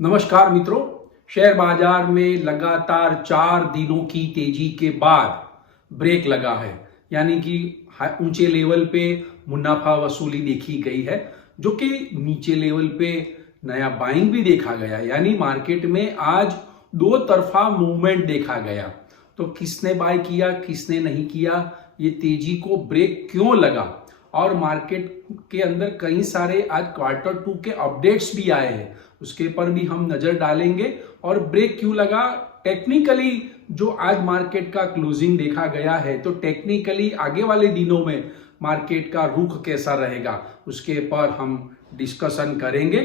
नमस्कार मित्रों, शेयर बाजार में लगातार 4 दिनों की तेजी के बाद ब्रेक लगा है। यानी कि ऊंचे लेवल पे मुनाफा वसूली देखी गई है, जो कि नीचे लेवल पे नया बाइंग भी देखा गया। यानी मार्केट में आज दो तरफा मूवमेंट देखा गया। तो किसने बाय किया, किसने नहीं किया, ये तेजी को ब्रेक क्यों लगा, और मार्केट के अंदर कई सारे आज Q2 के अपडेट्स भी आए हैं, उसके पर भी हम नजर डालेंगे। और ब्रेक क्यों लगा, टेक्निकली जो आज मार्केट का क्लोजिंग देखा गया है, तो टेक्निकली आगे वाले दिनों में मार्केट का रुख कैसा रहेगा, उसके पर हम डिस्कशन करेंगे।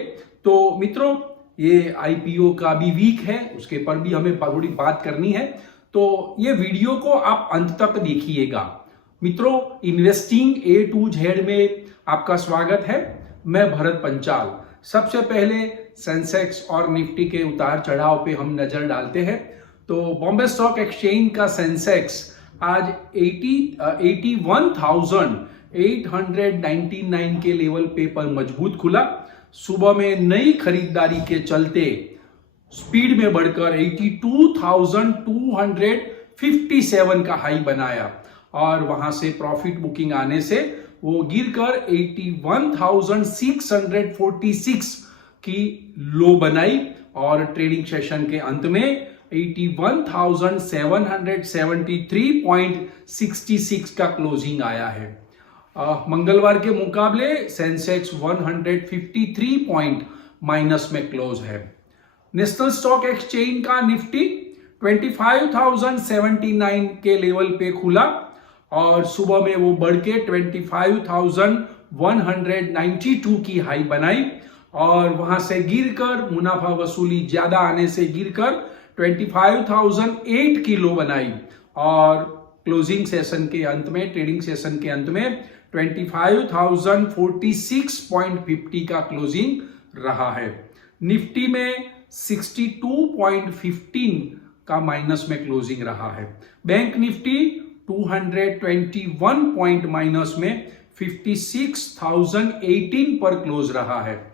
तो मित्रों, ये आईपीओ का भी वीक है, उसके पर भी हमें थोड़ी बात करनी है। तो ये वीडियो को आप अंत तक देखिएगा। मित्रों, इन्वेस्टिंग A to Z में आपका स्वागत है। मैं भरत पंचाल। सबसे पहले सेंसेक्स और निफ्टी के उतार चढ़ाव पे हम नजर डालते हैं। तो बॉम्बे स्टॉक एक्सचेंज का सेंसेक्स आज 81,899 के लेवल पे पर मजबूत खुला। सुबह में नई खरीदारी के चलते स्पीड में बढ़कर 82,257 का हाई बनाया, और वहां से प्रॉफिट बुकिंग आने से वो गिरकर 81,646 की लो बनाई, और ट्रेडिंग सेशन के अंत में 81,773.66 का क्लोजिंग आया है। मंगलवार के मुकाबले सेंसेक्स 153 पॉइंट माइनस में क्लोज है। नेशनल स्टॉक एक्सचेंज का निफ्टी 25,079 के लेवल पे खुला, और सुबह में वो बढ़ के 25,192 की हाई बनाई, और वहां से गिरकर मुनाफा वसूली ज्यादा आने से गिरकर 25,008 की लो बनाई, और क्लोजिंग सेशन के अंत में, ट्रेडिंग सेशन के अंत में 25,046.50 का क्लोजिंग रहा है। निफ्टी में 62.15 का माइनस में क्लोजिंग रहा है। बैंक निफ्टी 221 पॉइंट माइनस में 56,018 पर क्लोज रहा है।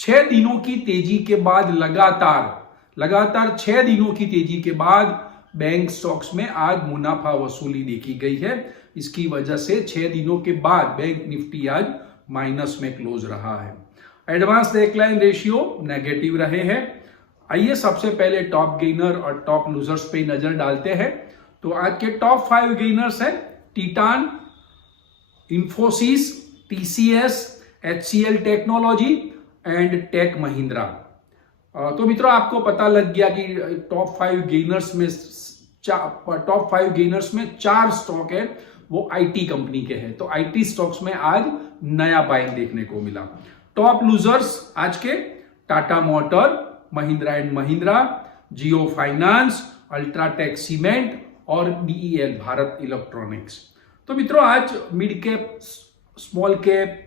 6 दिनों की तेजी के बाद लगातार 6 दिनों की तेजी के बाद बैंक स्टॉक्स में आज मुनाफा वसूली देखी गई है। इसकी वजह से 6 दिनों के बाद बैंक निफ्टी आज माइनस में क्लोज रहा है। एडवांस डिक्लाइन रेशियो नेगेटिव रहे हैं। आइए सबसे पहले टॉप गेनर और टॉप लूजर्स पे नजर डालते हैं। तो आज के टॉप 5 गेनर्स हैं Titan, Infosys, TCS, HCL technology and Tech Mahindra. तो मित्रों, आपको पता लग गया कि टॉप 5 गेनर्स में 4 स्टॉक है, वो IT कंपनी के हैं। तो IT स्टॉक्स में आज नया बाइंग देखने को मिला। टॉप लूजर्स आज के Tata motor, Mahindra and Mahindra, Jio finance, UltraTech cement और BEL भारत इलेक्ट्रॉनिक्स। तो मित्रों, आज मिड कैप, स्मॉल कैप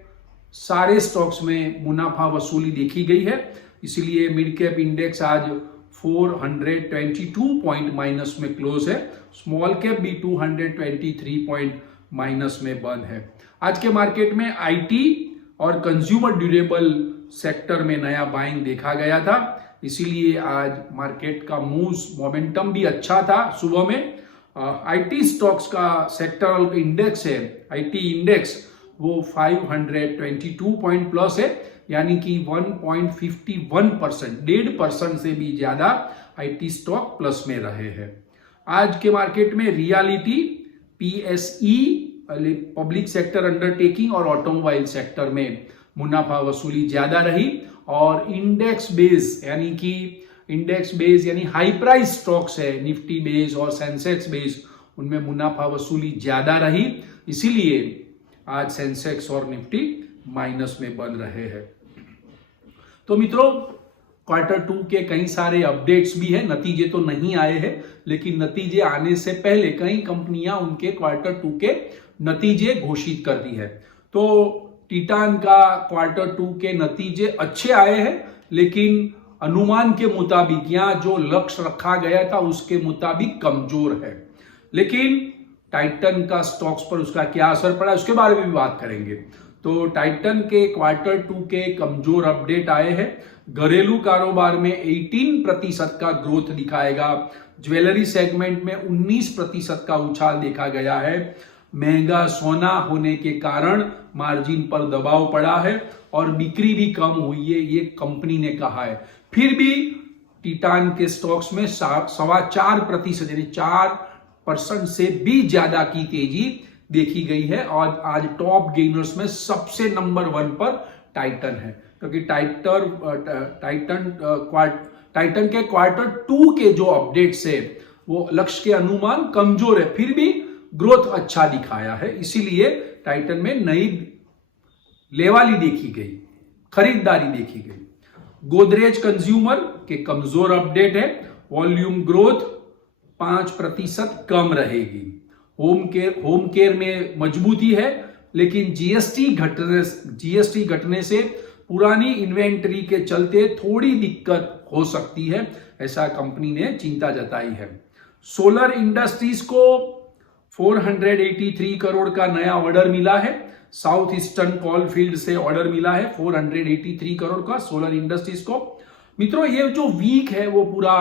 सारे स्टॉक्स में मुनाफा वसूली देखी गई है। इसलिए मिड कैप इंडेक्स आज 422 पॉइंट माइनस में क्लोज है। स्मॉल कैप भी 223 पॉइंट माइनस में बंद है। आज के मार्केट में IT और कंज्यूमर ड्यूरेबल सेक्टर में नया बाइंग देखा गया था, इसीलिए आज मार्केट का मोमेंटम भी अच्छा था। सुबह में IT स्टॉक्स का सेक्टरल इंडेक्स है, IT इंडेक्स, वो 522 पॉइंट प्लस है, यानी कि 1.51%, 1.5% से भी ज्यादा IT स्टॉक प्लस में रहे हैं। आज के मार्केट में reality, PSE, public sector undertaking और ऑटोमोबाइल सेक्टर में मुनाफा वसूली ज्यादा रही, और इंडेक्स बेस यानी हाई प्राइस स्टॉक्स है, निफ्टी बेस और सेंसेक्स बेस, उनमें मुनाफा वसूली ज्यादा रही। इसीलिए आज सेंसेक्स और निफ्टी माइनस में बन रहे हैं। तो मित्रों, Q2 के कई सारे अपडेट्स भी हैं। नतीजे तो नहीं आए हैं, लेकिन नतीजे आने से पहले कई कंपनियां उनके Q2 के नतीजे घोषित कर दी है। तो टिटान का Q2 के नतीजे अच्छे आए हैं, लेकिन अनुमान के मुताबिक या जो लक्ष्य रखा गया था उसके मुताबिक कमजोर है। लेकिन टाइटन का स्टॉक्स पर उसका क्या असर पड़ा, उसके बारे में भी बात करेंगे। तो टाइटन के Q2 के कमजोर अपडेट आए हैं, घरेलू कारोबार में 18% का ग्रोथ दिखाएगा। ज्वेलरी सेगमेंट में 19% का उछाल देखा गया है। महंगा सोना होने के कारण मार्जिन पर दबाव पड़ा है और बिक्री भी कम हुई है, ये कंपनी ने कहा है। फिर भी टिटान के स्टॉक्स में 4.25% यानी 4% से भी ज्यादा की तेजी देखी गई है और आज टॉप गेनर्स में सबसे नंबर 1 पर टाइटन है, क्योंकि टाइटन के Q2 के जो अपडेट्स है वो लक्ष्य के अनुमान कमजोर है, फिर भी ग्रोथ अच्छा दिखाया है, इसीलिए टाइटन में नई लेवाली देखी गई, खरीदारी देखी गई। गोदरेज कंज्यूमर के कमजोर अपडेट है, वॉल्यूम ग्रोथ 5% कम रहेगी। होम केयर में मजबूती है, लेकिन जीएसटी घटने से पुरानी इन्वेंटरी के चलते थोड़ी दिक्कत हो सकती है, ऐसा कंपनी ने चिंता जताई है। सोलर इंडस्ट्रीज को 483 करोड़ का नया ऑर्डर मिला है। साउथ ईस्टर्न कोलफील्ड से ऑर्डर मिला है 483 करोड़ का सोलर इंडस्ट्रीज को। मित्रों, ये जो वीक है वो पूरा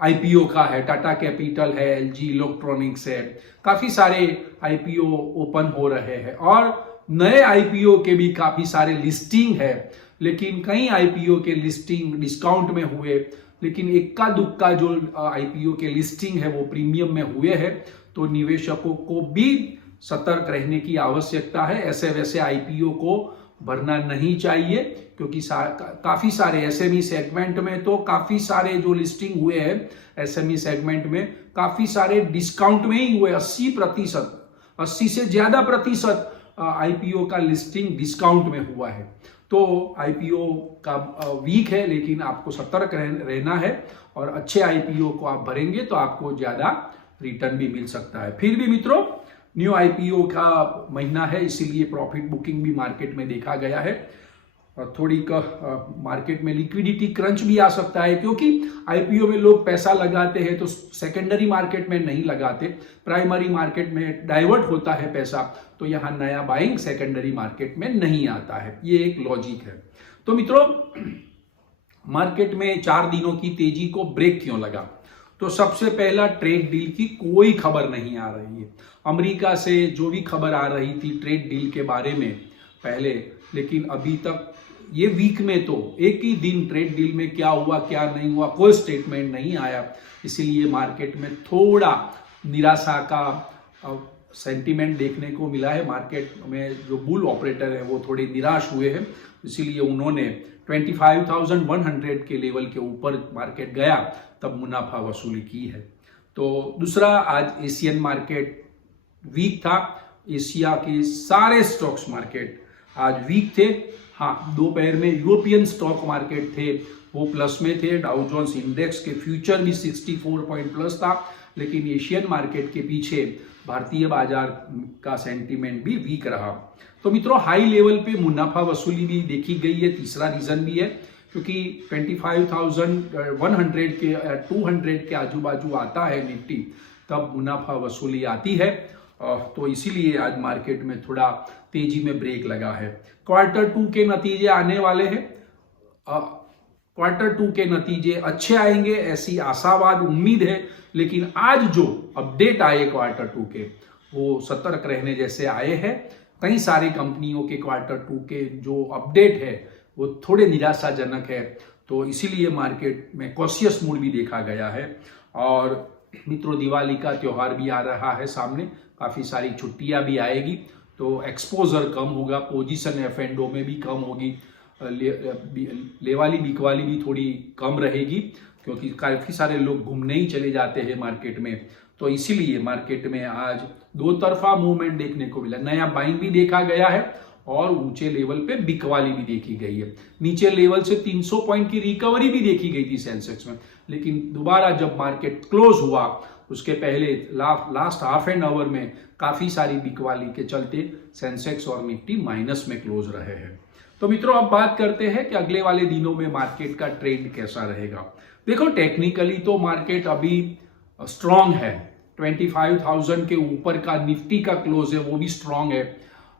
आईपीओ का है। टाटा कैपिटल है, एलजी इलेक्ट्रॉनिक्स है, काफी सारे आईपीओ ओपन हो रहे हैं और नए आईपीओ के भी काफी सारे लिस्टिंग है, लेकिन कई आईपीओ के लिस्टिंग डिस्काउंट में हुए, लेकिन इक्का दुक्का जो आईपीओ के लिस्टिंग है वो प्रीमियम में हुए हैं। तो निवेशकों को भी सतर्क रहने की आवश्यकता है। ऐसे वैसे आईपीओ को भरना नहीं चाहिए, क्योंकि काफी सारे एसएमई सेगमेंट में तो काफी सारे जो लिस्टिंग हुए हैं एसएमई सेगमेंट में काफी सारे डिस्काउंट में ही हुए। 80 से ज्यादा प्रतिशत आईपीओ का लिस्टिंग डिस्काउंट में हुआ है। तो आईपीओ का वीक है, लेकिन आपको सतर्क रहना है और अच्छे आईपीओ को आप भरेंगे तो आपको ज्यादा रिटर्न भी मिल सकता है। फिर भी मित्रों, न्यू आईपीओ का महीना है, इसीलिए प्रॉफिट बुकिंग भी मार्केट में देखा गया है। थोड़ी मार्केट में लिक्विडिटी क्रंच भी आ सकता है, क्योंकि आईपीओ में लोग पैसा लगाते हैं तो सेकेंडरी मार्केट में नहीं लगाते, प्राइमरी मार्केट में डाइवर्ट होता है पैसा, तो यहाँ नया बाइंग सेकेंडरी मार्केट में नहीं आता है। ये एक लॉजिक है। तो मित्रों, मार्केट में 4 दिनों की तेजी को ब्रेक क्यों लगा? तो सबसे पहला, ट्रेड डील की कोई खबर नहीं आ रही है। अमेरिका से जो भी खबर आ रही थी ट्रेड डील के बारे में पहले, लेकिन अभी तक ये वीक में तो एक ही दिन ट्रेड डील में क्या हुआ क्या नहीं हुआ कोई स्टेटमेंट नहीं आया, इसीलिए मार्केट में थोड़ा निराशा का सेंटीमेंट देखने को मिला है। मार्केट में जो बुल ऑपरेटर है वो थोड़े निराश हुए हैं, इसीलिए उन्होंने 25,100 के लेवल के ऊपर मार्केट गया तब मुनाफा वसूली की है। तो दूसरा, आज एशियन मार्केट वीक था। एशिया के सारे स्टॉक्स मार्केट आज वीक थे। हाँ, दोपहर में यूरोपियन स्टॉक मार्केट थे वो प्लस में थे। डाउ जोन्स इंडेक्स के फ्यूचर भी 64 पॉइंट प्लस था, लेकिन एशियन मार्केट के पीछे भारतीय बाजार का सेंटीमेंट भी वीक रहा। तो मित्रों, हाई लेवल पे मुनाफा वसूली भी देखी गई है। तीसरा रीजन भी है, क्योंकि 25,100 के 200 के आजू बाजू आता है निफ्टी, तब मुनाफा वसूली आती है। तो इसीलिए आज मार्केट में थोड़ा तेजी में ब्रेक लगा है। Q2 के नतीजे आने वाले हैं। Q2 के नतीजे अच्छे आएंगे ऐसी आशावाद उम्मीद है, लेकिन आज जो अपडेट आए Q2 के वो सतर्क रहने जैसे आए हैं। कई सारी कंपनियों के Q2 के जो अपडेट है वो थोड़े निराशाजनक है, तो इसीलिए मार्केट में कॉशियस मूड भी देखा गया है। और मित्रों, दिवाली का त्योहार भी आ रहा है सामने, काफी सारी छुट्टियां भी आएगी, तो एक्सपोजर कम होगा, पोजीशन एफ&ओ में भी कम होगी, लेवाली बिकवाली भी थोड़ी कम रहेगी, क्योंकि काफी सारे लोग घूमने ही चले जाते हैं मार्केट में। तो इसीलिए मार्केट में आज दो तरफा मूवमेंट देखने को मिला। नया बाइंग भी देखा गया है और ऊंचे लेवल पे बिकवाली भी देखी गई है। नीचे लेवल से 300 पॉइंट की रिकवरी भी देखी गई थी सेंसेक्स में, लेकिन दोबारा जब मार्केट क्लोज हुआ उसके पहले लास्ट हाफ एन आवर में काफी सारी बिकवाली के चलते सेंसेक्स और निफ्टी माइनस में क्लोज रहे हैं। तो मित्रों, अब बात करते हैं कि अगले वाले दिनों में मार्केट का ट्रेंड कैसा रहेगा। देखो, टेक्निकली तो मार्केट अभी स्ट्रांग है। 25,000 के ऊपर का निफ्टी का क्लोज है वो भी स्ट्रांग है।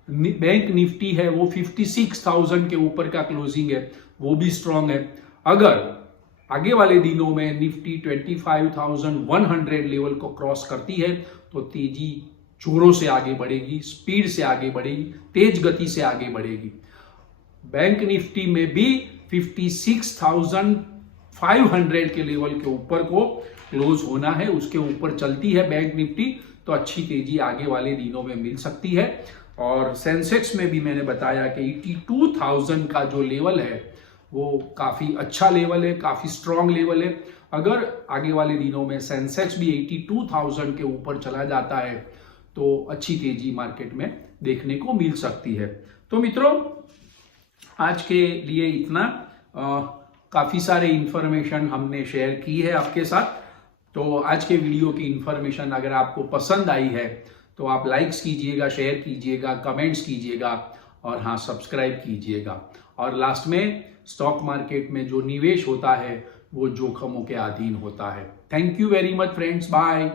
बैंक निफ्टी है वो 56,000 के ऊपर का क्लोजिंग है वो भी स्ट्रांग है। अगर आगे वाले दिनों में निफ्टी 25,100 लेवल को क्रॉस करती है तो तेजी जोरों से आगे बढ़ेगी, स्पीड से आगे बढ़ेगी, तेज गति से आगे बढ़ेगी। बैंक निफ्टी में भी 56,500 के लेवल के ऊपर को क्लोज होना है, उसके ऊपर चलती है बैंक निफ्टी तो अच्छी तेजी आगे वाले दिनों में मिल सकती है। और सेंसेक्स में भी मैंने बताया कि 82,000 का जो लेवल है वो काफी अच्छा लेवल है, काफी स्ट्रॉन्ग लेवल है। अगर आगे वाले दिनों में सेंसेक्स भी 82,000 के ऊपर चला जाता है तो अच्छी तेजी मार्केट में देखने को मिल सकती है। तो मित्रों, आज के लिए इतना। काफी सारे इंफॉर्मेशन हमने शेयर की है आपके साथ। तो आज के वीडियो की इंफॉर्मेशन अगर आपको पसंद आई है तो आप लाइक्स कीजिएगा, शेयर कीजिएगा, कमेंट्स कीजिएगा और हाँ, सब्सक्राइब कीजिएगा। और लास्ट में, स्टॉक मार्केट में जो निवेश होता है वो जोखिमों के अधीन होता है। Thank you very much friends, bye.